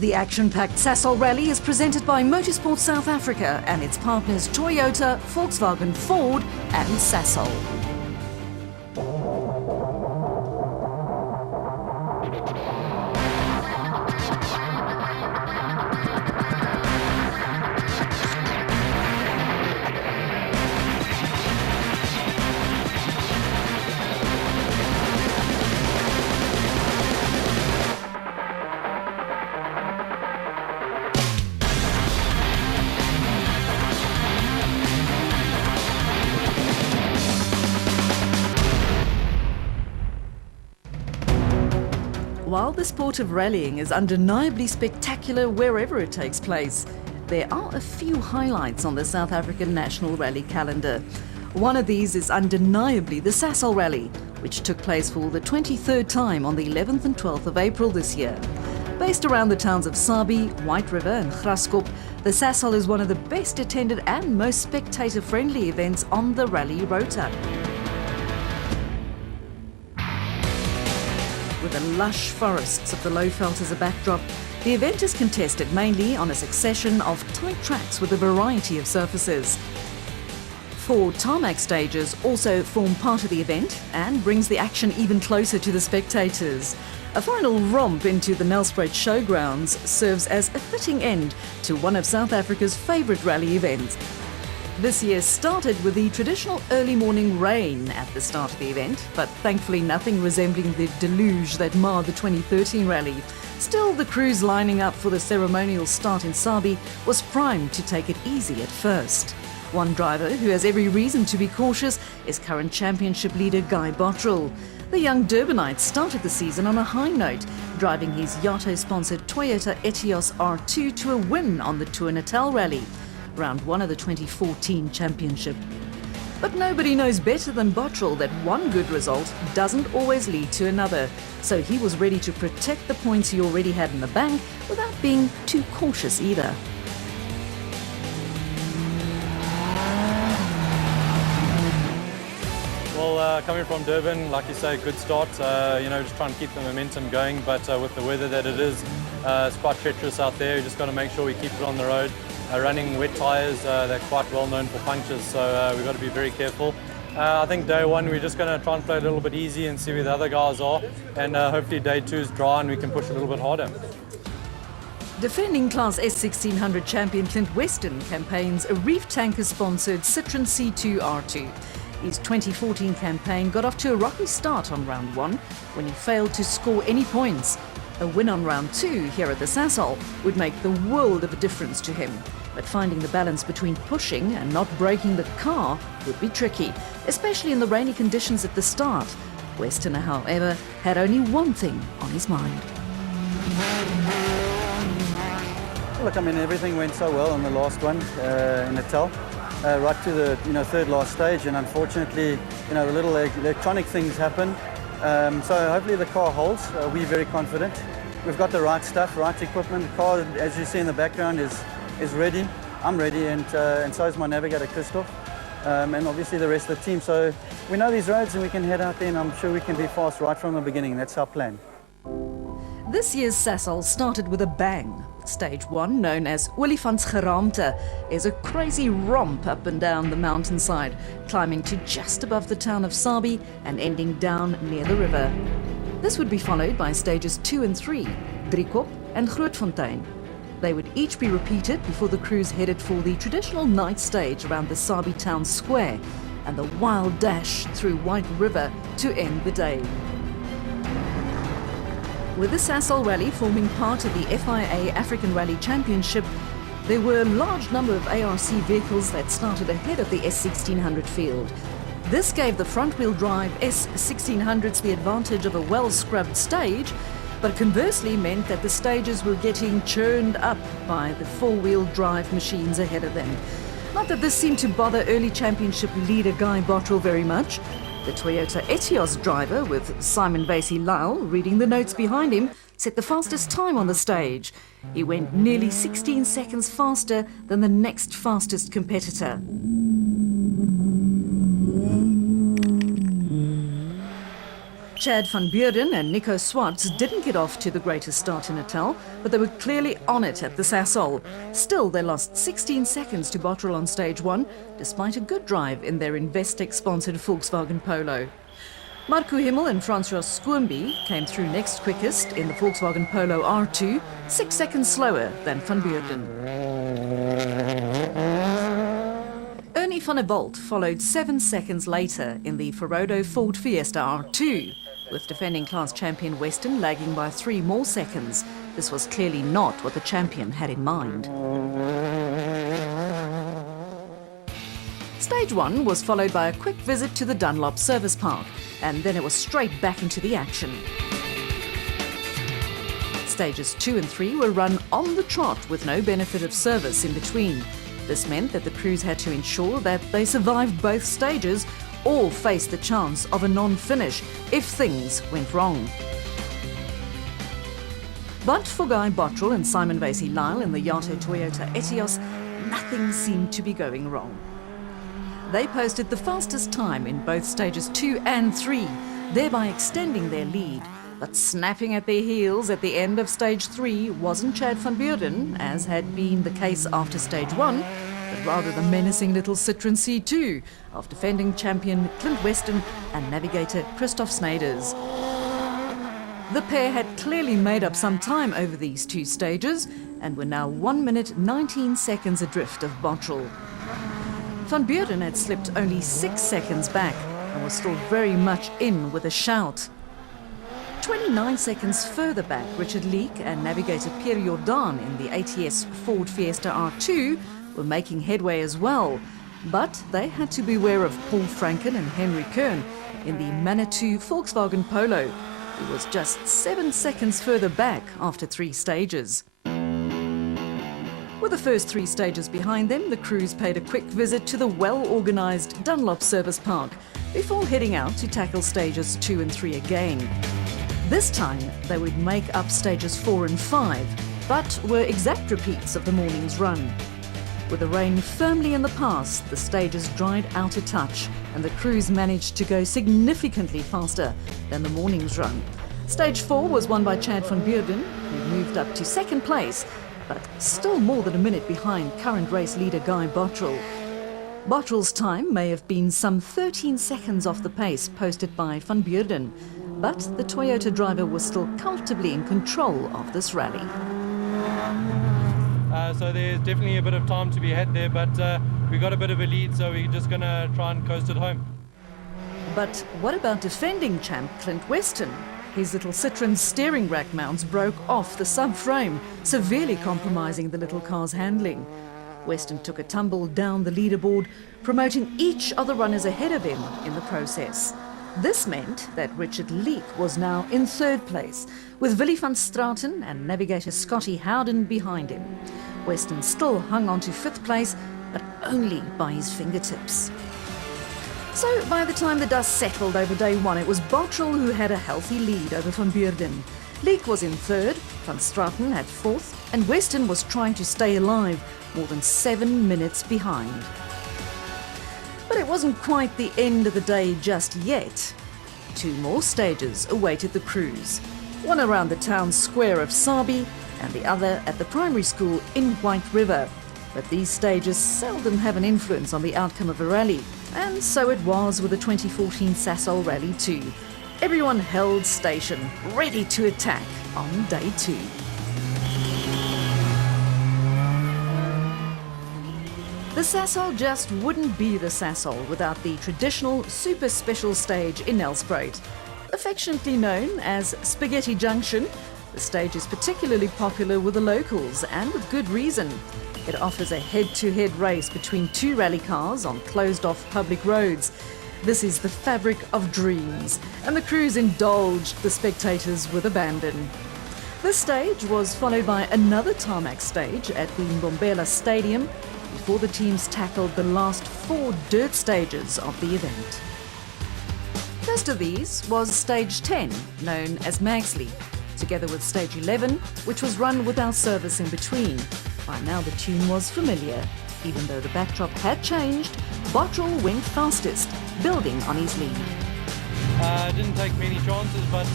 The action-packed Sasol Rally is presented by Motorsport South Africa and its partners Toyota, Volkswagen, Ford and Sasol. While the sport of rallying is undeniably spectacular wherever it takes place, there are a few highlights on the South African National Rally calendar. One of these is undeniably the Sasol Rally, which took place for the 23rd time on the 11th and 12th of April this year. Based around the towns of Sabi, White River and Graskop, the Sasol is one of the best attended and most spectator-friendly events on the rally rota. With the lush forests of the Lowveld as a backdrop, the event is contested mainly on a succession of tight tracks with a variety of surfaces. 4 tarmac stages also form part of the event and brings the action even closer to the spectators. A final romp into the Nelspruit Showgrounds serves as a fitting end to one of South Africa's favourite rally events. This year started with the traditional early morning rain at the start of the event, but thankfully nothing resembling the deluge that marred the 2013 rally. Still, the crews lining up for the ceremonial start in Sabi was primed to take it easy at first. One driver who has every reason to be cautious is current championship leader Guy Bottrell. The young Durbanite started the season on a high note, driving his Yato-sponsored Toyota Etios R2 to a win on the Tour Natal Rally, round 1 of the 2014 championship. But nobody knows better than Bottrell that one good result doesn't always lead to another, so he was ready to protect the points he already had in the bank without being too cautious either. Well, coming from Durban, like you say, good start, just trying to keep the momentum going, but with the weather that it is, it's quite treacherous out there. You just got to make sure we keep it on the road. Running wet tyres, they're quite well known for punctures, so we've got to be very careful. I think day 1 we're just going to try and play a little bit easy and see where the other guys are, and hopefully day 2 is dry and we can push a little bit harder. Defending Class S1600 champion Clint Weston campaigns a Reef Tanker-sponsored Citroen C2 R2. His 2014 campaign got off to a rocky start on round 1 when he failed to score any points. A win on round 2 here at the Sasol would make the world of a difference to him. But finding the balance between pushing and not breaking the car would be tricky, especially in the rainy conditions at the start. Weston, however, had only one thing on his mind. Look, I mean, everything went so well on the last one in Natal, right to the third last stage, and unfortunately, the little electronic things happened. So hopefully the car holds. We're very confident. We've got the right stuff, right equipment. The car, as you see in the background, is ready. I'm ready, and so is my navigator, Christoph, and obviously the rest of the team. So we know these roads and we can head out there, and I'm sure we can be fast right from the beginning. That's our plan. This year's Sasol started with a bang. Stage 1, known as Olifantsgeraamte, is a crazy romp up and down the mountainside, climbing to just above the town of Sabi and ending down near the river. This would be followed by stages 2 and 3, Driekop and Grootfontein. They would each be repeated before the crews headed for the traditional night stage around the Sabi town square and the wild dash through White River to end the day. With the Sasol Rally forming part of the FIA African Rally Championship, there were a large number of ARC vehicles that started ahead of the S1600 field. This gave the front-wheel drive S1600s the advantage of a well-scrubbed stage, but conversely meant that the stages were getting churned up by the four-wheel drive machines ahead of them. Not that this seemed to bother early championship leader Guy Bottrell very much. The Toyota Etios driver, with Simon Vasey-Lyle reading the notes behind him, set the fastest time on the stage. He went nearly 16 seconds faster than the next fastest competitor. Chad van Beurden and Nico Swartz didn't get off to the greatest start in Natal, but they were clearly on it at the Sasol. Still, they lost 16 seconds to Bottrell on stage 1, despite a good drive in their Investec-sponsored Volkswagen Polo. Marco Himmel and Francois Squirmby came through next quickest in the Volkswagen Polo R2, 6 seconds slower than van Beurden. Ernie van der Bolt followed 7 seconds later in the Ferodo Ford Fiesta R2, with defending class champion Western lagging by 3 more seconds. This was clearly not what the champion had in mind. Stage 1 was followed by a quick visit to the Dunlop Service Park, and then it was straight back into the action. Stages 2 and 3 were run on the trot with no benefit of service in between. This meant that the crews had to ensure that they survived both stages or faced the chance of a non-finish if things went wrong. But for Guy Bottrell and Simon Vasey-Lyle in the Yato Toyota Etios, nothing seemed to be going wrong. They posted the fastest time in both stages 2 and 3, thereby extending their lead. But snapping at their heels at the end of stage 3 wasn't Chad van Beurden, as had been the case after stage 1, but rather the menacing little Citroën C2 of defending champion Clint Weston and navigator Christoph Snyders. The pair had clearly made up some time over these 2 stages and were now 1 minute 19 seconds adrift of Bottrell. Van Beurden had slipped only 6 seconds back and was still very much in with a shout. 29 seconds further back, Richard Leek and navigator Pierre Jordan in the ATS Ford Fiesta R2 were making headway as well, but they had to beware of Paul Franken and Henry Kern in the Manitou Volkswagen Polo, who was just 7 seconds further back after 3 stages. With the first 3 stages behind them, the crews paid a quick visit to the well-organised Dunlop Service Park before heading out to tackle stages 2 and 3 again. This time, they would make up stages 4 and 5, but were exact repeats of the morning's run. With the rain firmly in the pass, the stages dried out a touch, and the crews managed to go significantly faster than the morning's run. Stage 4 was won by Chad van Beurden, who moved up to 2nd place, but still more than a minute behind current race leader Guy Bottrell. Bottrell's time may have been some 13 seconds off the pace posted by van Beurden, but the Toyota driver was still comfortably in control of this rally. So there's definitely a bit of time to be had there, but we got a bit of a lead, so we're just going to try and coast it home. But what about defending champ Clint Weston? His little Citroën steering rack mounts broke off the subframe, severely compromising the little car's handling. Weston took a tumble down the leaderboard, promoting each of the runners ahead of him in the process. This meant that Richard Leek was now in 3rd place, with Willy van Straten and navigator Scotty Howden behind him. Weston still hung on to 5th place, but only by his fingertips. So by the time the dust settled over day 1, it was Bottrell who had a healthy lead over van Beurden. Leek was in 3rd, van Straten had 4th, and Weston was trying to stay alive, more than 7 minutes behind. But it wasn't quite the end of the day just yet. 2 more stages awaited the crews, one around the town square of Sabi and the other at the primary school in White River. But these stages seldom have an influence on the outcome of a rally, and so it was with the 2014 Sasol Rally too. Everyone held station, ready to attack on day 2. The Sasol just wouldn't be the Sasol without the traditional super special stage in Nelspruit. Affectionately known as Spaghetti Junction, the stage is particularly popular with the locals, and with good reason. It offers a head-to-head race between 2 rally cars on closed-off public roads. This is the fabric of dreams, and the crews indulged the spectators with abandon. This stage was followed by another tarmac stage at the Mbombela Stadium before the teams tackled the last 4 dirt stages of the event. First of these was stage 10, known as Magsley, together with stage 11, which was run without service in between. By now the tune was familiar. Even though the backdrop had changed, Bottrell went fastest, building on his lead. Didn't take many chances, but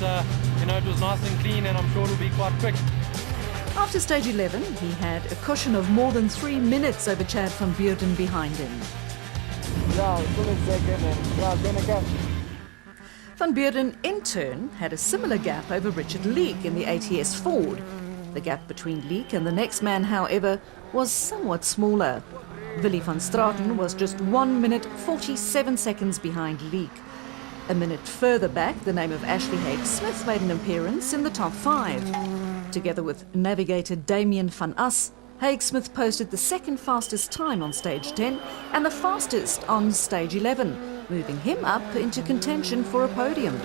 you know, it was nice and clean, and I'm sure it'll be quite quick. After stage 11, he had a cushion of more than 3 minutes over Chad van Beurden behind him. Ja, full second and ja, then again. Van Beurden, in turn, had a similar gap over Richard Leek in the ATS Ford. The gap between Leek and the next man, however, was somewhat smaller. Willie van Straten was just 1 minute 47 seconds behind Leek. A minute further back, the name of Ashley Haig-Smith made an appearance in the top 5. Together with navigator Damien van As, Haig-Smith posted the second fastest time on stage 10 and the fastest on stage 11, moving him up into contention for a podium.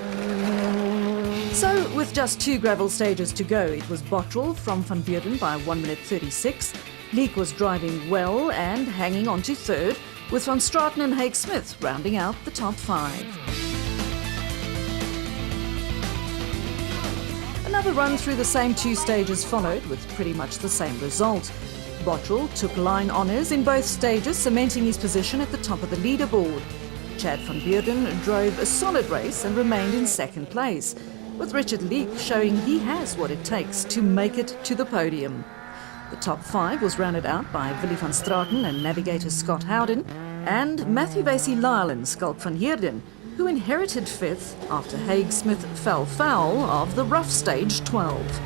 So, with just 2 gravel stages to go, it was Bottrell from Van Beurden by 1 minute 36. Leek was driving well and hanging on to third, with Van Straten and Haig-Smith rounding out the top 5. Another run through the same 2 stages followed, with pretty much the same result. Bottrell took line honours in both stages, cementing his position at the top of the leaderboard. Chad van Beurden drove a solid race and remained in second place, with Richard Leek showing he has what it takes to make it to the podium. The top 5 was rounded out by Willie van Straten and navigator Scott Howden, and Matthew Vasey-Lyle and Skalk van Heerden, who inherited 5th after Haig-Smith fell foul of the rough stage 12.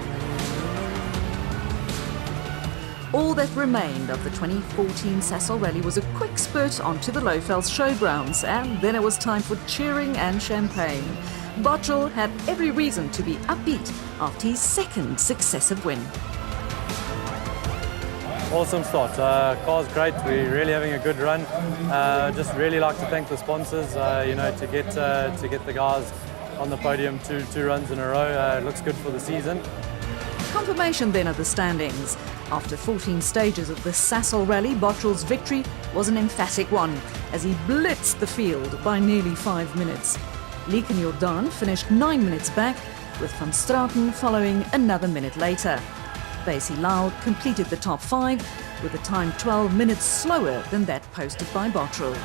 All that remained of the 2014 Sasol Rally was a quick spurt onto the Lowveld showgrounds, and then it was time for cheering and champagne. Bottrell had every reason to be upbeat after his 2nd successive win. Awesome start. Car's great. We're really having a good run. Just really like to thank the sponsors. You know, to get the guys on the podium two runs in a row. It looks good for the season. Confirmation then of the standings. After 14 stages of the Sasol Rally, Bottrell's victory was an emphatic one, as he blitzed the field by nearly 5 minutes. Leek and Jordan finished 9 minutes back, with Van Straten following another minute later. Vasey-Lyle completed the top 5 with a time 12 minutes slower than that posted by Bottrell.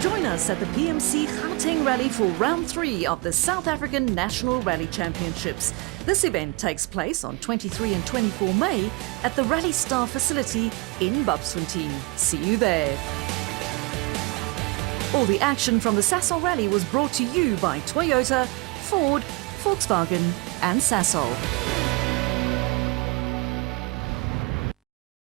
Join us at the PMC Gauteng Rally for round 3 of the South African National Rally Championships. This event takes place on 23 and 24 May at the Rally Star facility in Bapsfontein. See you there. All the action from the Sasol Rally was brought to you by Toyota, Ford, Volkswagen and Sasol.